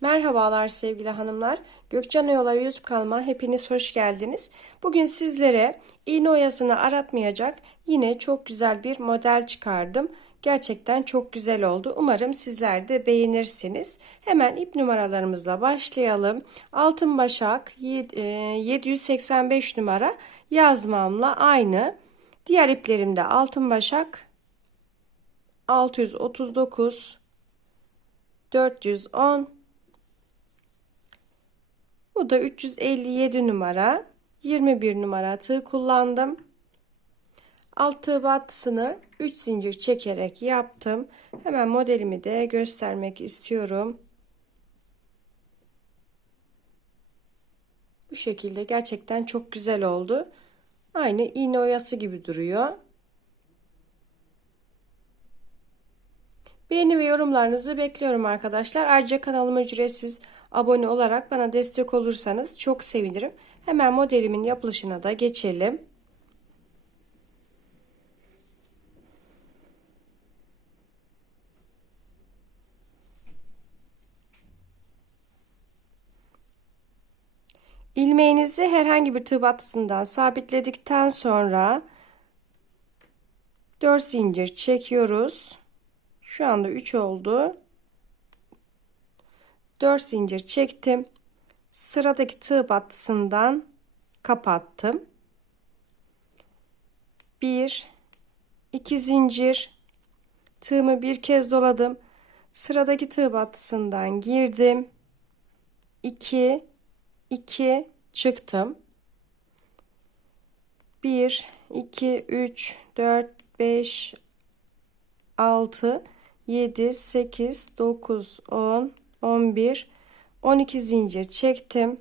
Merhabalar sevgili hanımlar. Gökcan Oyaları YouTube kanalıma hepiniz hoş geldiniz. Bugün sizlere iğne oyasını aratmayacak yine çok güzel bir model çıkardım. Gerçekten çok güzel oldu. Umarım sizler de beğenirsiniz. Hemen ip numaralarımızla başlayalım. Altın başak 785 numara yazmamla aynı. Diğer iplerimde altın başak 639 410 bu da 357 numara 21 numara tığ kullandım. Alt tığ battısını 3 zincir çekerek yaptım. Hemen modelimi de göstermek istiyorum. Bu şekilde gerçekten çok güzel oldu. Aynı iğne oyası gibi duruyor. Beğeni ve yorumlarınızı bekliyorum arkadaşlar. Ayrıca kanalıma ücretsiz abone olarak bana destek olursanız çok sevinirim. Hemen modelimin yapılışına da geçelim. İlmeğinizi herhangi bir tığ battısından sabitledikten sonra 4 zincir çekiyoruz. Şu anda 3 oldu. 4 zincir çektim. Sıradaki tığ battısından kapattım. 1 2 zincir tığımı bir kez doladım. Sıradaki tığ battısından girdim. 2 2 çıktım. 1 2 3 4 5 6 7 8 9 10 11 12 zincir çektim.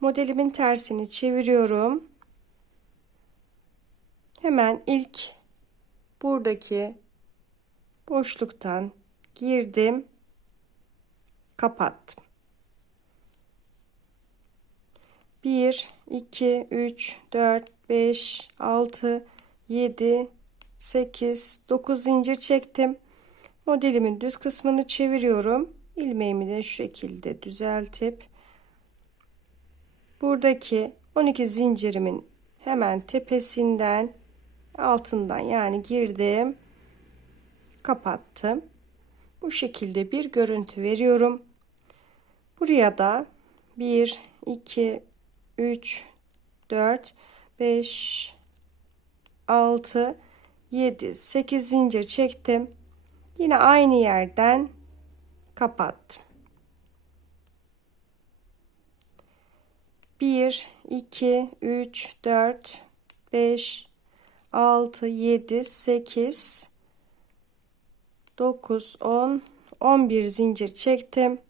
Modelimin tersini çeviriyorum. Hemen ilk buradaki boşluktan girdim. Kapattım. 1 2 3 4 5 6 7 8 9 zincir çektim. Modelimin düz kısmını çeviriyorum. ilmeğimi de şu şekilde düzeltip buradaki 12 zincirimin hemen tepesinden altından yani girdim kapattım. Bu şekilde bir görüntü veriyorum. Buraya da 1 2 3 4 5 6 7 8 zincir çektim Yine aynı yerden kapattım. 1 2 3 4 5 6 7 8 9 10 11 zincir çektim.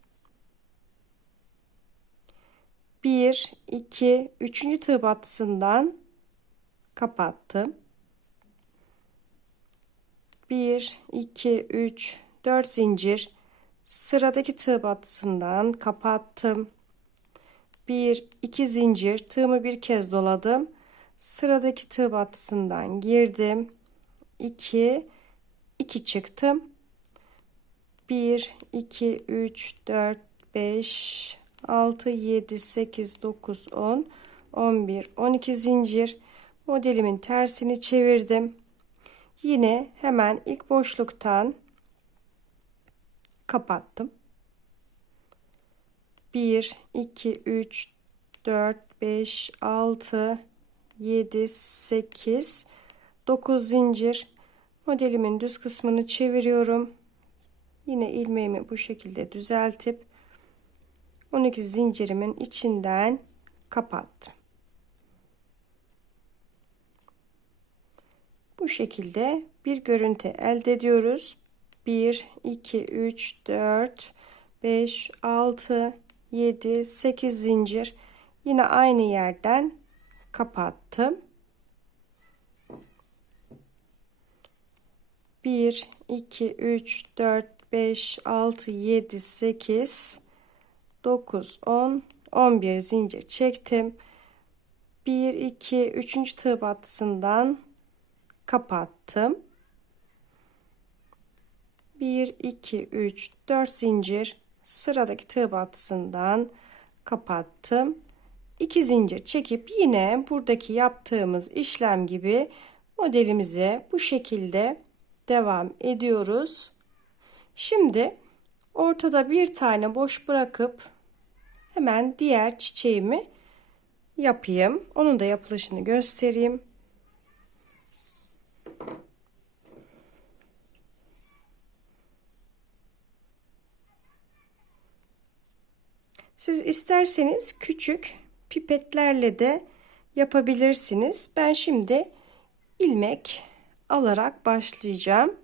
1 2 3. tığ battısından kapattım. 1 2 3 4 zincir. Sıradaki tığ battısından kapattım. 1 2 zincir. Tığımı bir kez doladım. Sıradaki tığ battısından girdim. 2 2 çıktım. 1 2 3 4 5 6 7 8 9 10 11 12 zincir. Modelimin tersini çevirdim Yine hemen ilk boşluktan kapattım. 1 2 3 4 5 6 7 8 9 zincir modelimin düz kısmını çeviriyorum. Yine ilmeğimi bu şekilde düzeltip 12 zincirimin içinden kapattım. Bu şekilde bir görüntü elde ediyoruz. 1, 2, 3, 4, 5, 6, 7, 8 zincir. Yine aynı yerden kapattım. 1, 2, 3, 4, 5, 6, 7, 8, 9, 10, 11 zincir çektim. 1, 2, 3. tığ battısından kapattım. 1 2 3 4 zincir. Sıradaki tığ battısından kapattım. 2 zincir çekip yine buradaki yaptığımız işlem gibi modelimize bu şekilde devam ediyoruz. Şimdi ortada bir tane boş bırakıp hemen diğer çiçeğimi yapayım. Onun da yapılışını göstereyim Siz isterseniz küçük pipetlerle de yapabilirsiniz. Ben şimdi ilmek alarak başlayacağım.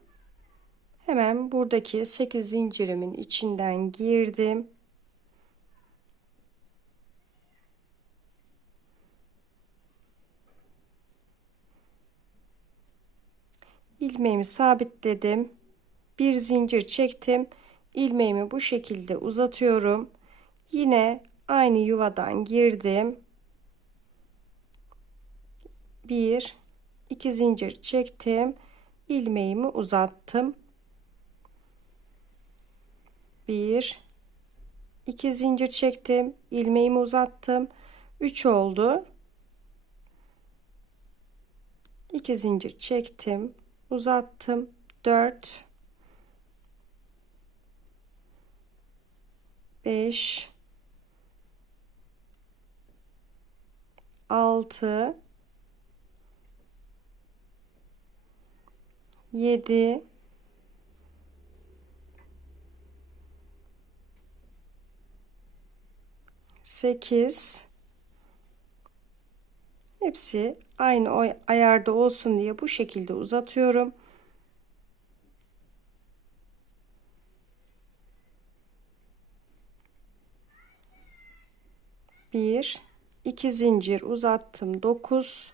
Hemen buradaki 8 zincirimin içinden girdim. ilmeğimi sabitledim. Bir zincir çektim. ilmeğimi bu şekilde uzatıyorum. Yine aynı yuvadan girdim. Bir, iki zincir çektim. ilmeğimi uzattım. Bir, iki zincir çektim. ilmeğimi uzattım. Üç oldu. İki zincir çektim. Uzattım. Dört. Beş. 6 7 8 hepsi aynı ayarda olsun diye bu şekilde uzatıyorum. Bir 2 zincir uzattım 9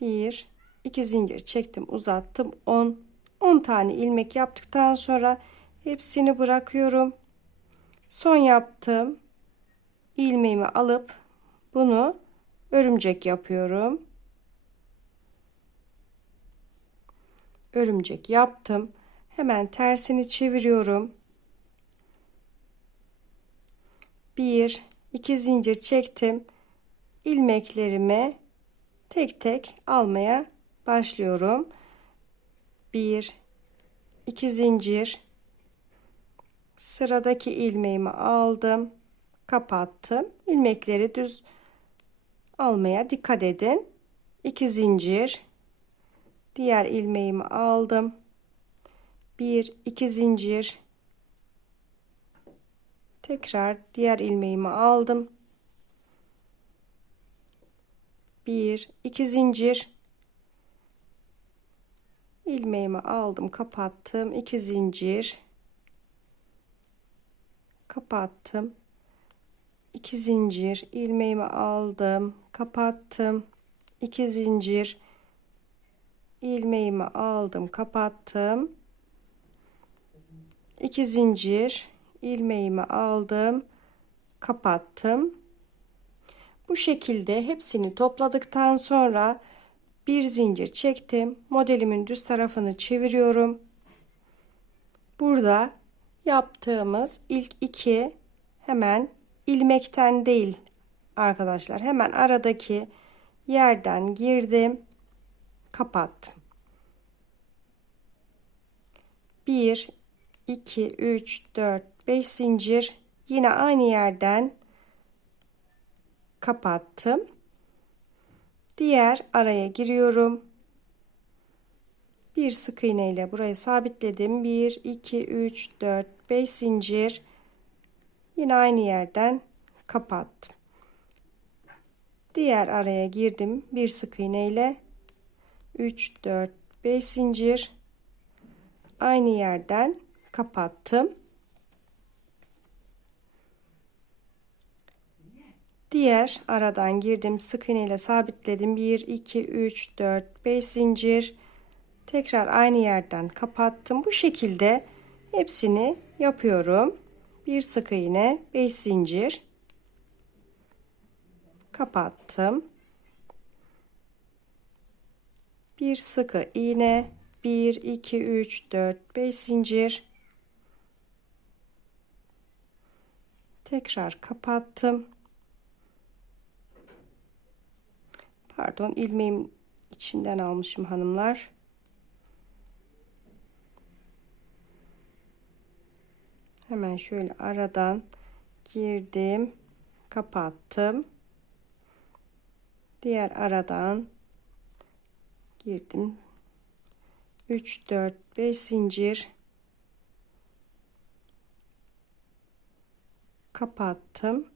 1 2 zincir çektim uzattım 10 10 tane ilmek yaptıktan sonra hepsini bırakıyorum. Son yaptığım ilmeğimi alıp bunu örümcek yapıyorum. Örümcek yaptım. Hemen tersini çeviriyorum. 1 2 zincir çektim. ilmeklerimi tek tek almaya başlıyorum. 1 2 zincir sıradaki ilmeğimi aldım, kapattım. ilmekleri düz almaya dikkat edin. 2 zincir diğer ilmeğimi aldım. 1 2 zincir tekrar diğer ilmeğimi aldım. Bir, iki zincir ilmeğimi aldım, kapattım. iki zincir kapattım. iki zincir ilmeğimi aldım, kapattım. iki zincir ilmeğimi aldım, kapattım. iki zincir ilmeğimi aldım kapattım. Bu şekilde hepsini topladıktan sonra bir zincir çektim. Modelimin düz tarafını çeviriyorum. Burada yaptığımız ilk iki hemen ilmekten değil arkadaşlar hemen aradaki yerden girdim kapattım. 1 2 3 4 5 zincir yine aynı yerden kapattım. Diğer araya giriyorum. Bir sık iğne ile burayı sabitledim. 1 2 3 4 5 zincir yine aynı yerden kapattım. Diğer araya girdim. Bir sık iğne ile 3 4 5 zincir aynı yerden kapattım. Diğer aradan girdim. Sık iğne ile sabitledim. 1, 2, 3, 4, 5 zincir. Tekrar aynı yerden kapattım. Bu şekilde hepsini yapıyorum. Bir sık iğne, 5 zincir. Kapattım. Bir sık iğne, 1 2 3 4 5 zincir tekrar kapattım pardon ilmeğim içinden almışım hanımlar. Hemen şöyle aradan girdim kapattım. Diğer aradan girdim. 3 4 5 zincir. Kapattım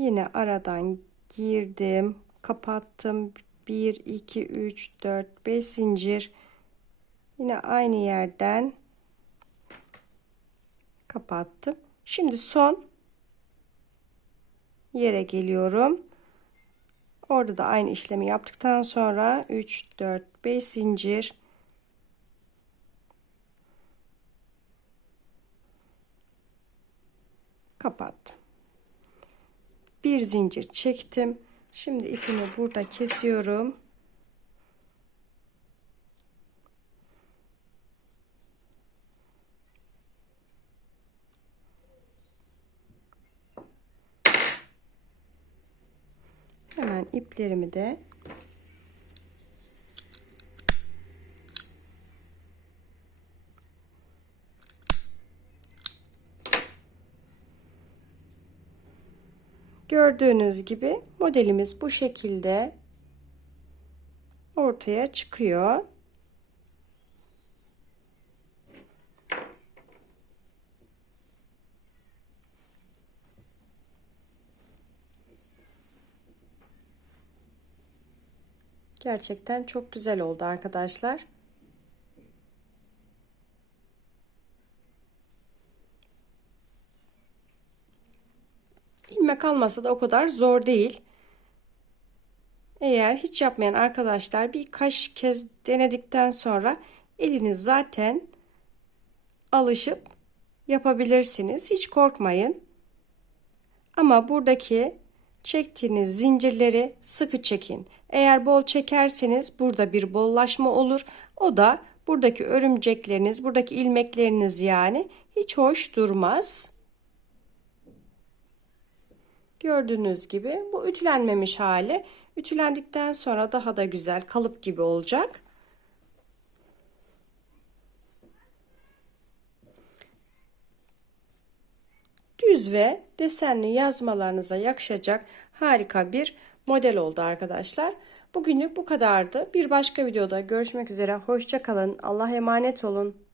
yine aradan girdim kapattım. 1 2 3 4 5 zincir. Yine aynı yerden kapattım. Şimdi son yere geliyorum. Orada da aynı işlemi yaptıktan sonra 3 4 5 zincir. Kapattım bir zincir çektim. Şimdi ipimi burada kesiyorum. Hemen iplerimi de Gördüğünüz gibi modelimiz bu şekilde ortaya çıkıyor. Gerçekten çok güzel oldu arkadaşlar. İlmek alması da o kadar zor değil. Eğer hiç yapmayan arkadaşlar birkaç kez denedikten sonra eliniz zaten alışıp yapabilirsiniz. Hiç korkmayın. Ama buradaki çektiğiniz zincirleri sıkı çekin. Eğer bol çekerseniz burada bir bollaşma olur. O da buradaki örümcekleriniz, buradaki ilmekleriniz yani hiç hoş durmaz. Gördüğünüz gibi bu ütülenmemiş hali. Ütülendikten sonra daha da güzel kalıp gibi olacak. Düz ve desenli yazmalarınıza yakışacak harika bir model oldu arkadaşlar. Bugünlük bu kadardı. Bir başka videoda görüşmek üzere. Hoşçakalın. Allah emanet olun.